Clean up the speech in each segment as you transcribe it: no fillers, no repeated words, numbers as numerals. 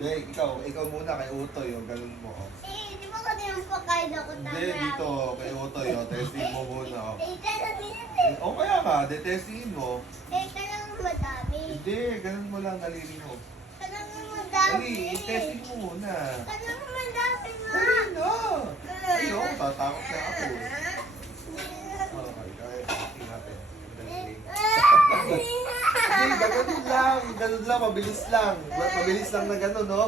Ikaw muna kay Utoy, yung ganun mo. Oh. Di ba kasi yung pagkain ako Hindi, dito, kay Utoy, testing mo muna. Oh. Kailan O kaya ka, detestingin mo. kailan madami. Hindi, ganun mo lang daliri mo. Kailan madami. Dali, i-testing mo muna. Kailan madami nga. Dali na! Ayun, tatakot na ako. Okay, kaya testing natin. Hindi, ganun lang, mabilis lang. Mabilis lang na ganun, no?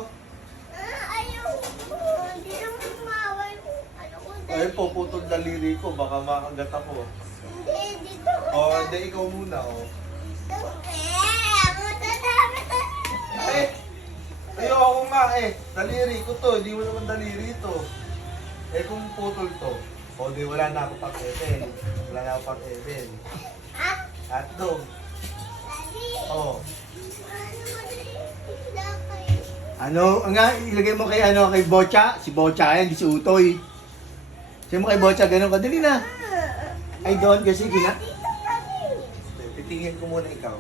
Ayaw ko. Hindi naman mawal. Ano ko Ay, puputol daliri ko, baka makagat ako. Hindi, dito ko. Hindi, ikaw muna, oh. Matadami tayo. Eh, ayoko nga daliri ko to, hindi mo naman daliri to. Eh, kung putol to, di wala na ako pang-ebel. Wala na ako pang-ebel. Ah? Hotdog. Daddy. Oh. Ano madali? Isda kayo. Ano, nga, ilagay mo kay, kay Bocha. Si Bocha yan, di si Utoy. Sabi mo kay Bocha, ganun ka. Dali na. Ay, doon kasi Dito, daddy. Titingin ko muna ikaw.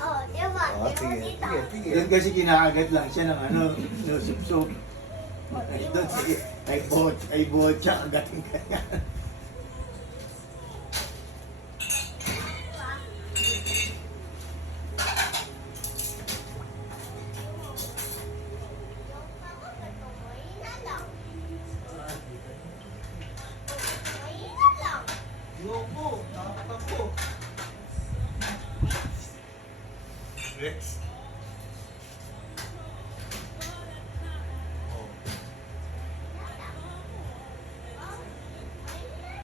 Oh, diba? Oh, sige, Dito. sige. doon kasi kinakagat lang siya ng sup-sup. Ay, doon sige. Ay, Bocha, agatin ka yan. Mahina lang. Mahina lang. Ayoko, nakakatakot. Next.